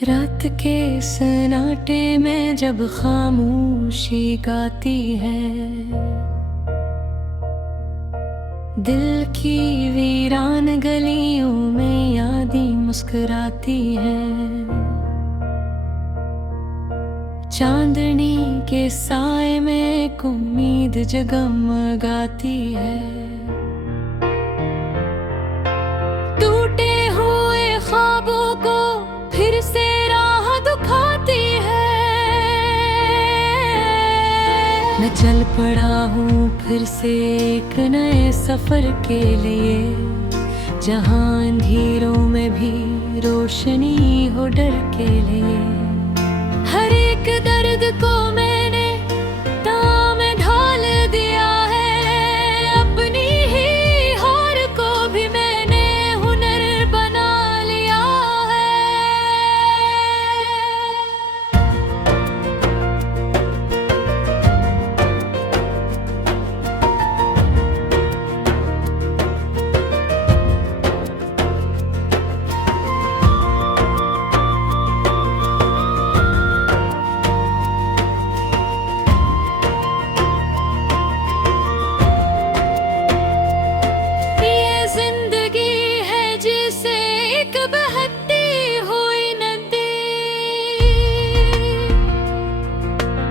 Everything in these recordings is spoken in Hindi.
रात के सन्नाटे में जब खामोशी गाती है, दिल की वीरान गलियों में यादें मुस्कुराती है। चांदनी के साए में एक उम्मीद जगमगाती है। टूटे हुए ख्वाबों को फिर से राह दिखाती है। मैं चल पड़ा हूँ फिर से एक नए सफर के लिए, जहाँ अंधेरों में भी रोशनी हो डर के लिए। हर एक दर्द को मैंने ताव में ढाल दिया है, अपनी ही हार को भी मैंने हुनर बना लिया है।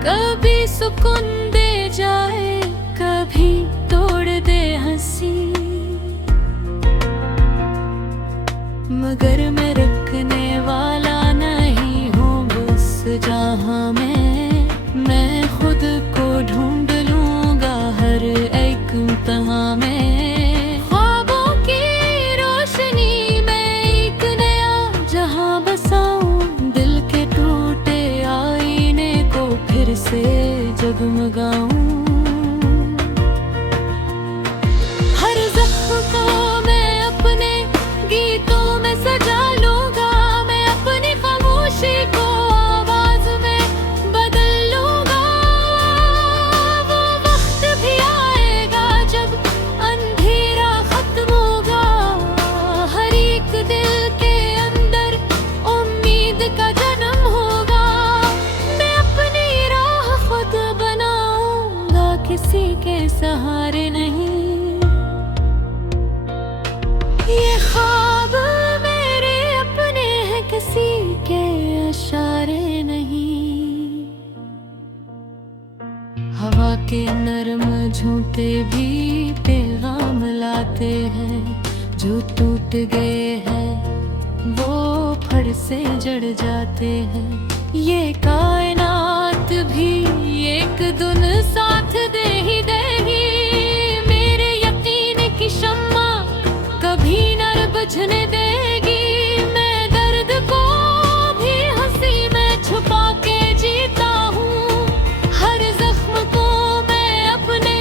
कभी सुकून दे जाए, कभी तोड़ दे हंसी, मगर मैं रुकने वाला नहीं हूँ बस जहाँ मैं खुद को ढूंढ लूँगा हर एक तहाँ में। ख्वाबों की रोशनी में एक नया जहाँ बसाऊँ, दिल के टूटे आईने को फिर से जगमगाऊं। हर ज़ख्म को मैं अपने गीतों में सजा लूंगा, मैं अपनी खामोशी को आवाज में बदल लूंगा। वो वक्त भी आएगा जब अंधेरा खत्म होगा, हर एक दिल के अंदर उम्मीद का जन्म होगा। मैं अपनी राह खुद बनाऊंगा, किसी के सहारे नहीं। ये ख्वाब मेरे अपने हैं, किसी के इशारे नहीं। हवा के नरम झूठे भी पैगाम लाते हैं, जो टूट गए हैं वो फड़ से जड़ जाते हैं। ये कायनात भी एक दिन साथ दे ही देगी, मेरे यकीन की शम्मा कभी न बुझने देगी। मैं दर्द को भी हंसी में छुपा के जीता हूँ, हर जख्म को मैं अपने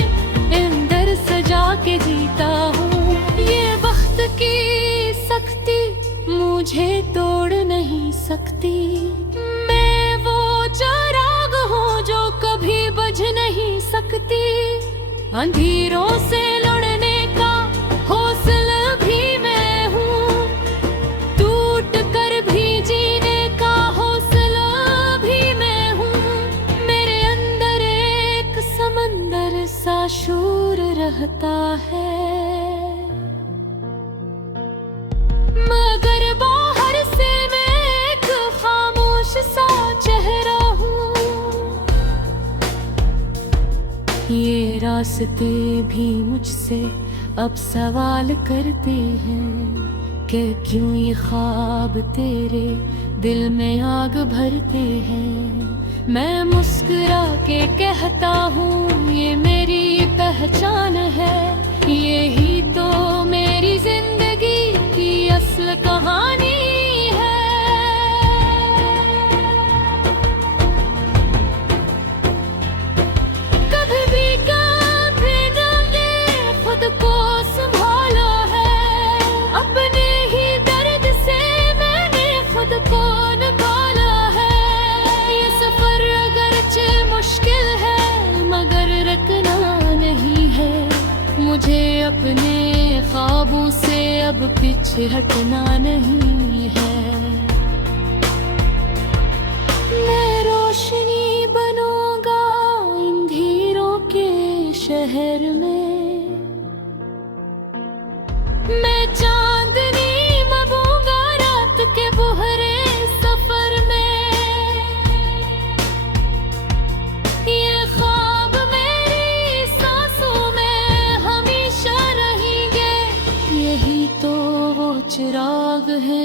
अंदर सजा के जीता हूँ। ये वक्त की सख्ती मुझे तोड़ नहीं सकती, मैं वो चिराग हूँ जो कभी बुझ नहीं सकती। अंधेरों से लड़ने का हौसला भी मैं हूँ, टूट कर भी जीने का हौसला भी मैं हूँ। मेरे अंदर एक समंदर सा शूर रहता है, मगर बाहर से मैं एक खामोश सा चेहरा हूँ। ये रास्ते भी मुझसे अब सवाल करते हैं कि क्यों ये ख्वाब तेरे दिल में आग भरते हैं। मैं मुस्कुरा के कहता हूँ ये मेरी पहचान है, यही तो मेरी जिंदगी की असल कहानी है। कभी भी कभी न दे खुद को संभाला है, अपने ही दर्द से मैंने खुद को निकाला है। ये सफर अगरचे मुश्किल है मगर रुकना नहीं है, मुझे अपने ख्वाबों से अब पीछे हटना नहीं है।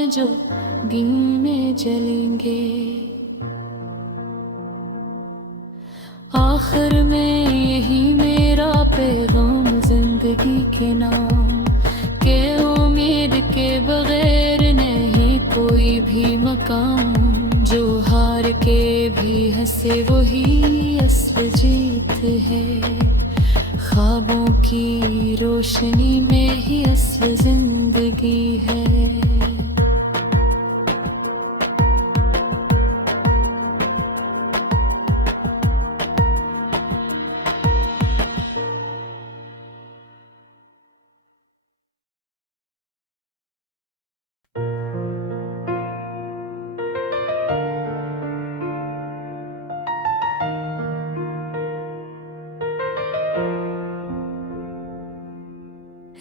हैं जो दिन में जलेंगे। आखिर में यही मेरा पैगाम जिंदगी के नाम के उम्मीद के बगैर नहीं कोई भी मकाम। जो हार के भी हंसे वही असल जीत है। ख्वाबों की रोशनी में ही असल जिंदगी है।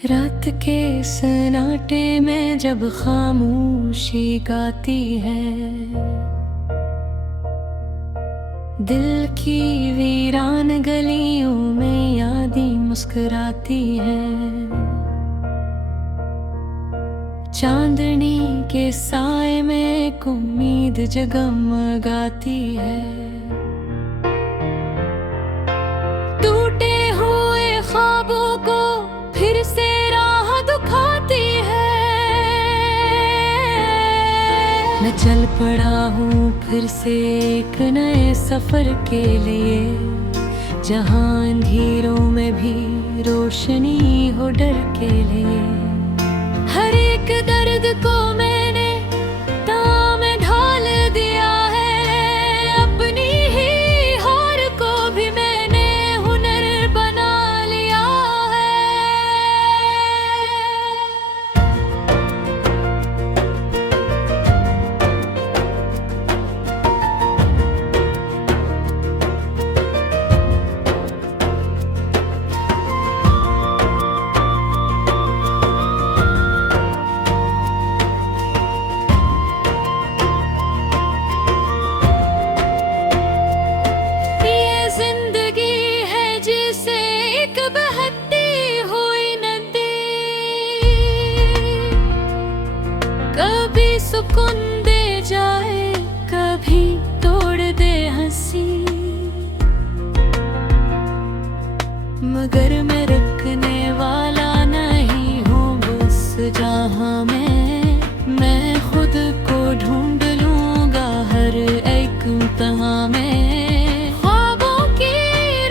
रात के सन्नाटे में जब खामोशी गाती है, दिल की वीरान गलियों में यादें मुस्कुराती है। चांदनी के साए में एक उम्मीद जगमगाती है। टूटे हुए ख्वाबों को फिर से राह दिखाती है। मैं चल पड़ा हूँ फिर से एक नए सफर के लिए, जहाँ अंधेरों में भी रोशनी हो डर के लिए। हर एक दर्द को मैंने ताव में ढाल दिया है। अपनी ही हार को भी मैंने हुनर बना लिया है। कभी सुकून दे जाए, कभी तोड़ दे हंसी, मगर मैं रुकने वाला नहीं हूँ। बस जहाँ मैं खुद को ढूंढ लूँगा हर एक तहाँ में। ख्वाबों की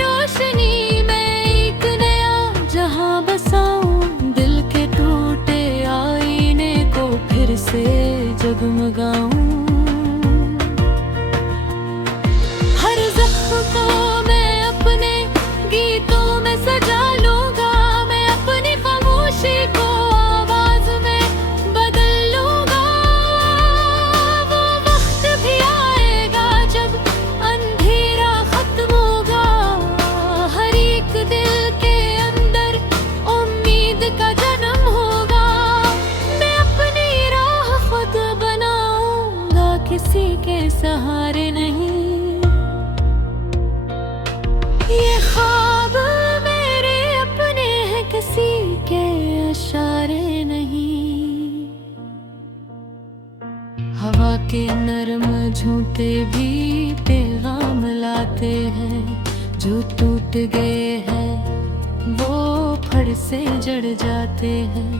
रोशनी में एक नया जहाँ बसाऊं, दिल के टूटे आईने को फिर से जगमगाऊं। हर जख्म को मैं अपने गीतों में सजा लूंगा। मैं अपनी खामोशी को आवाज में बदल लूंगा। वो वक्त भी आएगा जब अंधेरा खत्म होगा। हर एक दिल के अंदर उम्मीद का जन्म होगा। मैं अपनी राह खुद बनाऊंगा, किसी के सहारे नहीं। ये ख्वाब मेरे अपने हैं, किसी के इशारे नहीं। हवा के नरम झूठे भी पैगाम लाते हैं। जो टूट गए हैं वो फड़ से जड़ जाते हैं।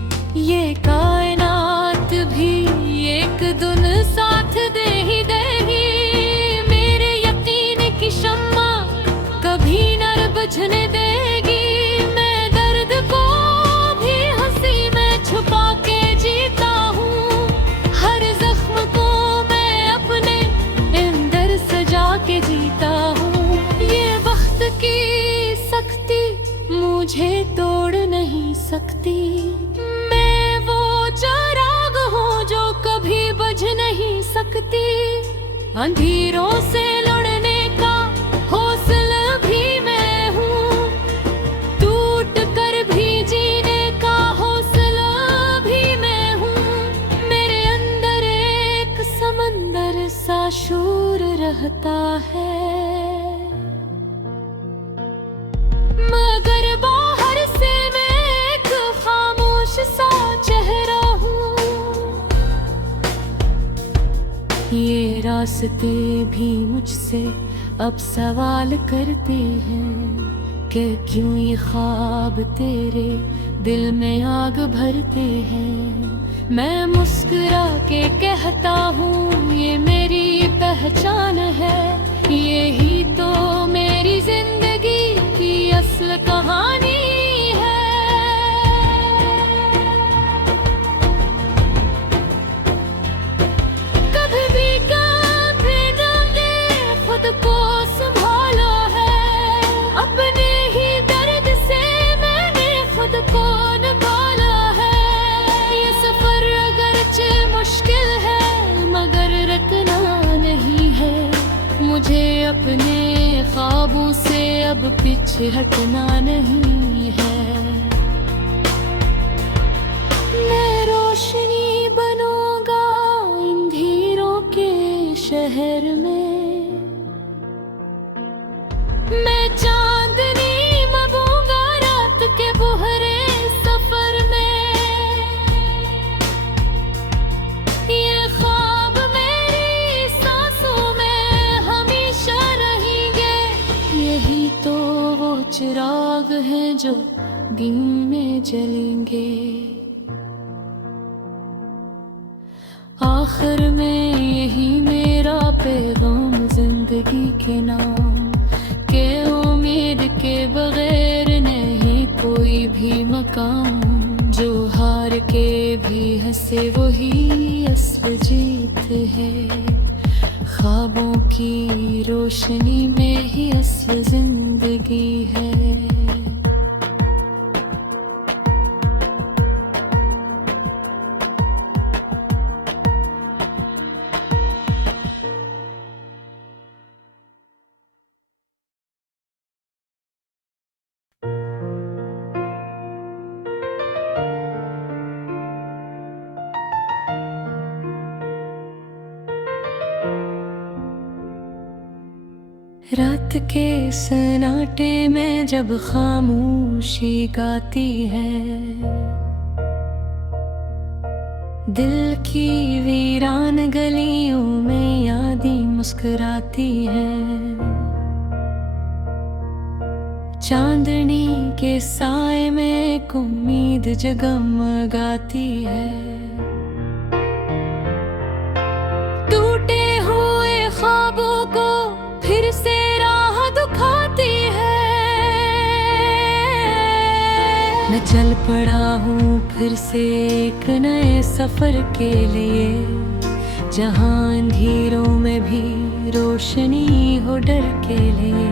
ये कायनात भी एक दिन साथ दे ही देगी। मेरे यकीन की शम्मा कभी न बुझने देगी। मैं दर्द को भी हंसी में छुपा के जीता हूँ। हर जख्म को मैं अपने अंदर सजा के जीता हूँ। ये वक्त की सख्ती मुझे तोड़ नहीं सकती। मैं वो चिराग हूँ जो कभी बुझ नहीं सकती। अंधेरों से लड़ने का हौसला भी मैं हूँ। टूट कर भी जीने का हौसला भी मैं हूँ। मेरे अंदर एक समंदर सा शूर रहता है, मगर बाहर से मैं एक खामोश सा चेहरा हूँ। रास्ते भी मुझसे अब सवाल करते हैं कि क्यों ये ख्वाब तेरे दिल में आग भरते हैं। मैं मुस्कुरा के कहता हूँ ये मेरी पहचान है, यही तो मेरी जिंदगी की असल कहानी है। कभी भी कभी न दे खुद को संभाला है, अपने ही दर्द से मैंने खुद को निकाला है। ये सफर अगरचे मुश्किल है मगर रुकना नहीं है, मुझे अपने ख्वाबों से अब पीछे हटना नहीं है। मैं रोशनी बनूंगा अंधेरों के शहर में, मैं चांदनी मबूंगा रात के बुहरे सफर में। ये ख्वाब मेरी सांसों में हमेशा रहेंगे, यही तो वो चिराग हैं जो दिन में जलेंगे। आखिर में यही मेरा पैगाम जिंदगी के नाम, के उम्मीद के बगैर नहीं कोई भी मकाम। जो हार के भी हंसे वही असल जीत है, ख्वाबों की रोशनी में ही असल जिंदगी है। रात के सन्नाटे में जब खामोशी गाती है, दिल की वीरान गलियों में यादें मुस्कुराती है। चांदनी के साए में एक उम्मीद जगमगाती है। टूटे हुए ख्वाबों को फिर से राह दिखाती है। मैं चल पड़ा हूँ फिर से एक नए सफर के लिए, जहाँ अंधेरों में भी रोशनी हो डर के लिए।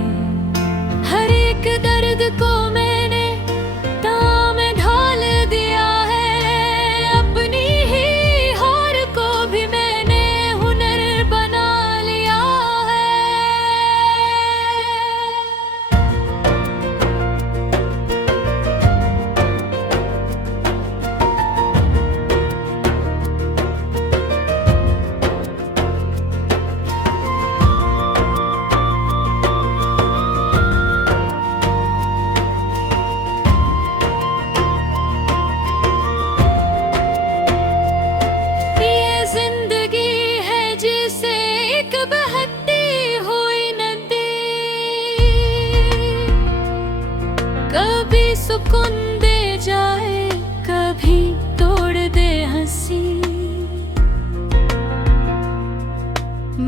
हर एक दर्द को मैंने ताव में ढाल दिया है, अपनी ही हार को भी मैंने हुनर बना लिया है। कभी सुकून दे जाए कभी तोड़ दे हंसी,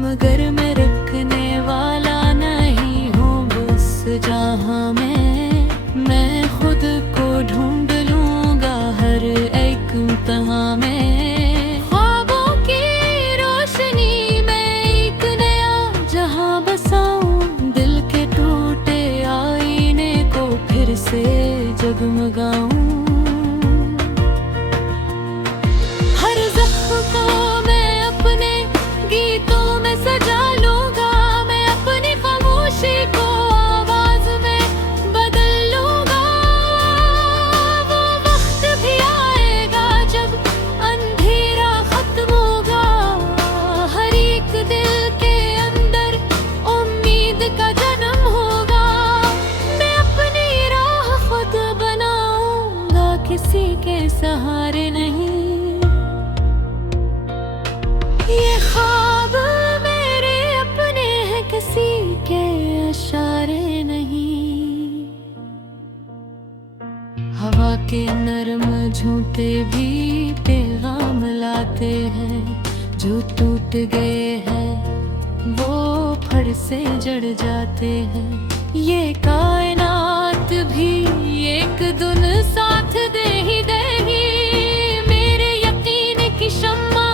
मगर मैं रुकने वाला नहीं हूँ बस जहाँ मैं खुद को ढूंढ लूँगा हर एक तहाँ में। ख्वाबों की रोशनी में एक नया जहाँ बसाऊं, दिल के टूटे आईने को फिर से जगमगाऊं। हर ज़ख्म को मैं अपने गीतों में सजा लूंगा, मैं अपनी खामोशी को आवाज में बदल लूंगा। वो वक्त भी आएगा जब अंधेरा खत्म होगा, हर एक दिल के अंदर उम्मीद का जन्म होगा। मैं अपनी राह खुद बनाऊंगा, किसी के सहारे नहीं। ये ख्वाब मेरे के नरम झूठे भी पैगाम लाते हैं। जो टूट गए हैं वो फड़ से जड़ जाते हैं। ये कायनात भी एक दिन साथ दे ही देगी। मेरे यकीन की शम्मा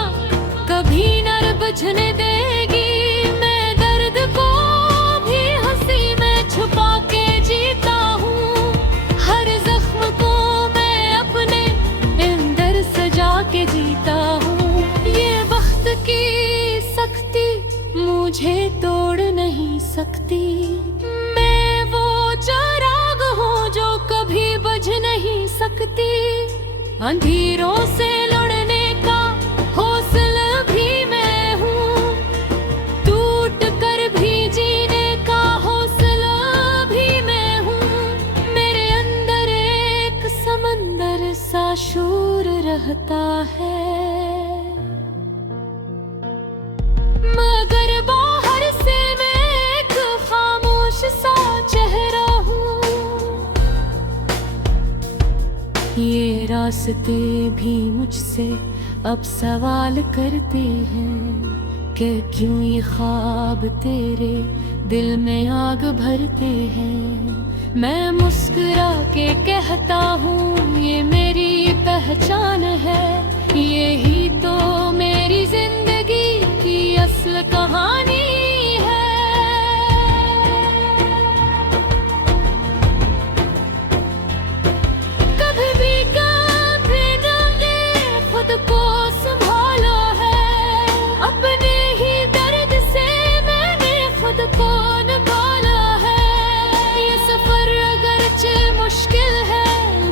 कभी न बुझने देगी। मैं दर्द को भी हंसी में छुपा के जीता हूँ। हर जख्म को मैं अपने अंदर सजा के जीता हूँ। ये वक्त की सख्ती मुझे तोड़ नहीं सकती। मैं वो चिराग हूँ जो कभी बुझ नहीं सकती। अंधेरों से लड़ने का हौसला भी मैं हूँ। टूट कर भी जीने का हौसला भी मैं हूँ। मेरे अंदर एक समंदर सा शूर रहता है, मगर बाहर से मैं एक खामोश सा चेहरा हूँ। ये रास्ते भी मुझसे अब सवाल करते हैं कि क्यों ये ख्वाब तेरे दिल में आग भरते हैं। मैं मुस्कुरा के कहता हूँ ये मेरी पहचान है। यही तो मेरी जिंदगी की असल कहानी है। कभी भी कभी न खुद को संभाला है। अपने ही दर्द से मैंने खुद को निकाला है। ये सफर अगरचे मुश्किल है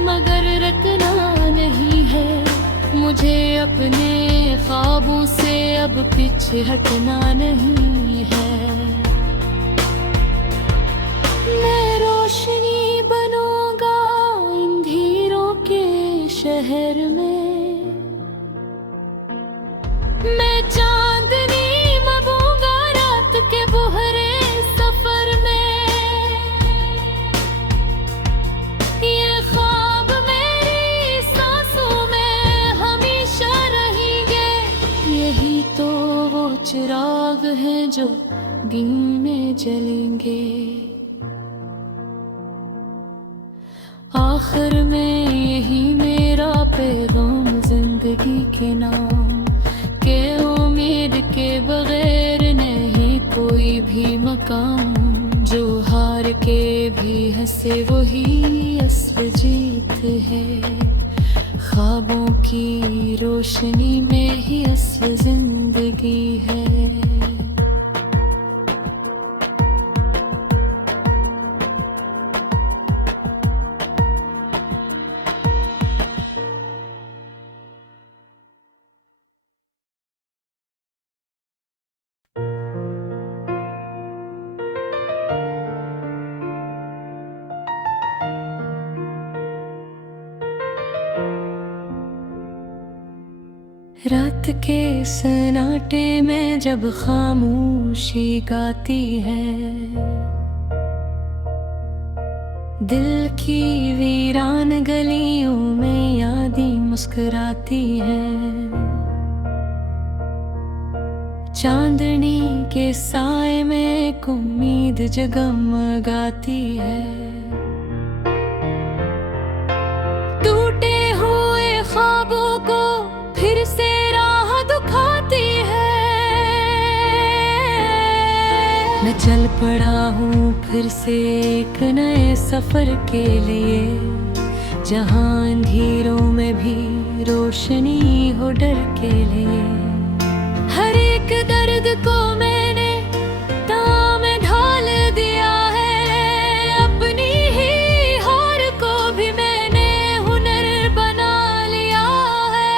मगर रुकना नहीं है। मुझे अपने ख्वाबों से अब पीछे हटना नहीं है। मैं रोशनी बनूंगा अंधेरों के शहर में। मैं चांदनी मबूंगा रात के बुहरे सफर में। ये ख्वाब मेरी सांसों में हमेशा रहेंगे। यही तो वो चिराग हैं जो दिन में जलेंगे। आखिर में यही मेरा पैगाम जिंदगी के नाम के उम्मीद के बगैर नहीं कोई भी मकाम। जो हार के भी हंसे वही असल जीत है। ख्वाबों की रोशनी में ही असल जिंदगी है। रात के सन्नाटे में जब खामोशी गाती है। दिल की वीरान गलियों में यादें मुस्कुराती है। चांदनी के साए में एक उम्मीद जगमगाती है। टूटे हुए ख्वाबों को फिर से राह दिखाती है। मैं चल पड़ा हूँ फिर से एक नए सफर के लिए। जहाँ अंधेरों में भी रोशनी हो डर के लिए। हर एक दर्द को मैंने ताव में ढाल दिया है। अपनी ही हार को भी मैंने हुनर बना लिया है।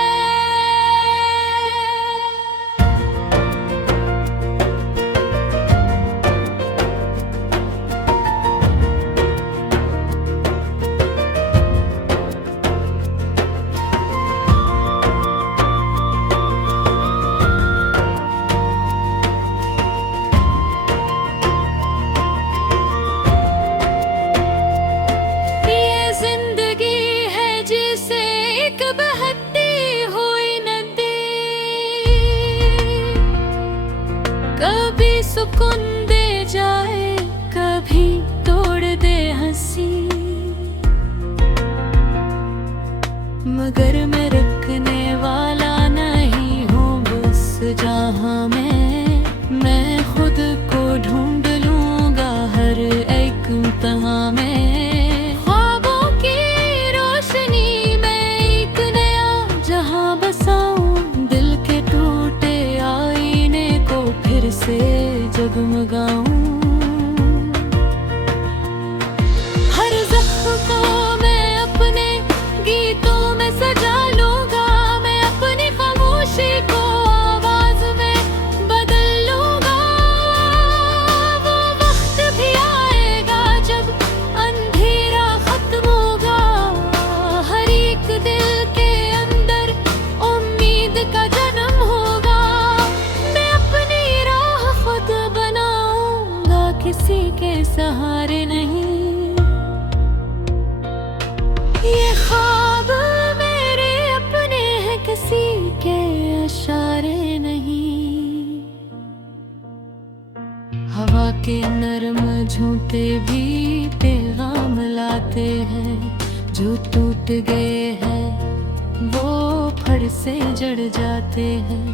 झूठे भी पैगाम लाते हैं, जो टूट गए हैं वो फड़ से जड़ जाते हैं।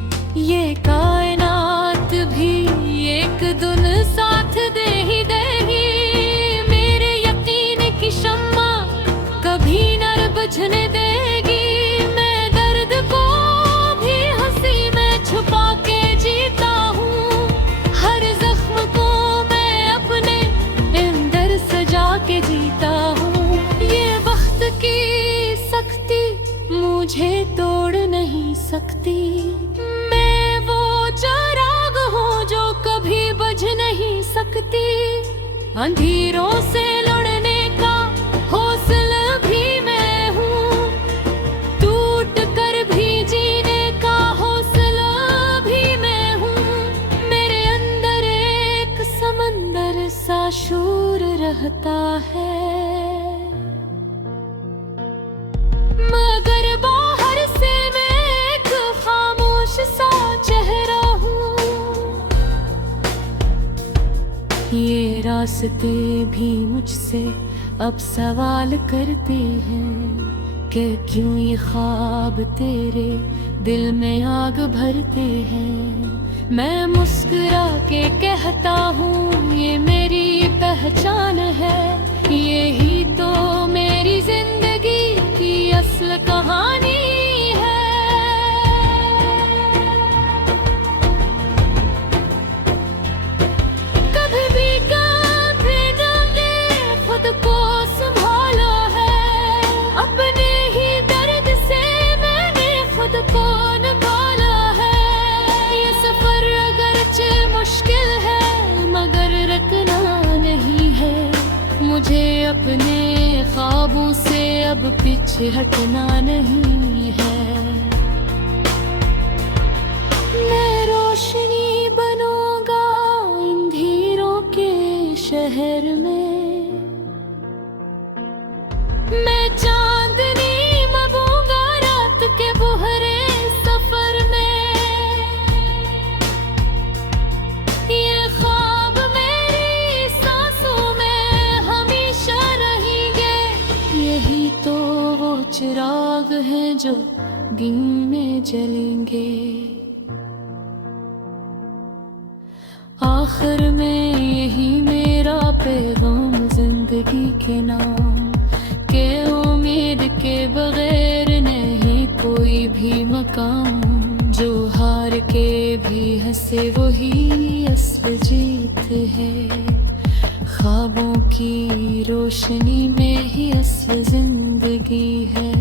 ये कायनात भी एक दिन साथ दे ही देगी, मेरे यकीन की शम्मा कभी न बुझने देगी। मैं दर्द को भी हंसी में छुपा के जीता हूँ, हर जख्म को मैं अपने अंदर सजा के जीता हूँ। ये वक्त की सख्ती मुझे तोड़ नहीं सकती, मैं वो चिराग हूँ जो कभी बुझ नहीं सकती। अंधेरों से लड़ने का हौसला भी मैं हूँ, टूट कर भी जीने का हौसला भी मैं हूँ। मेरे अंदर एक समंदर सा शूर रहता है, मगर बाहर से मैं एक खामोश सा चेहरा हूँ। ये रास्ते भी मुझसे अब सवाल करते हैं कि क्यों ये ख्वाब तेरे दिल में आग भरते हैं। मैं मुस्कुरा के कहता हूँ ये मेरी पहचान है, यही तो मेरी जिंदगी की असल कहानी है। कभी भी कभी न खुद को संभाला है, अपने ही दर्द से मैंने खुद को निकाला है। ये सफर अगरचे मुश्किल है मगर रुकना नहीं है, मुझे अपने ख्वाबों से अब पीछे हटना नहीं है। मैं रोशनी बनूंगा अंधेरों के शहर में, मैं चांदनी मबूंगा रात के बुहरे सफर में। ये ख्वाब मेरी सांसों में हमेशा रहेंगे, यही तो वो चिराग हैं जो दिन में जलेंगे। आखिर में यही मेरा पैगाम जिंदगी के नाम, के उम्मीद के बगैर नहीं कोई भी मकाम। जो हार के भी हंसे वही असल जीत है, ख्वाबों की रोशनी में ही असल जिंदगी है।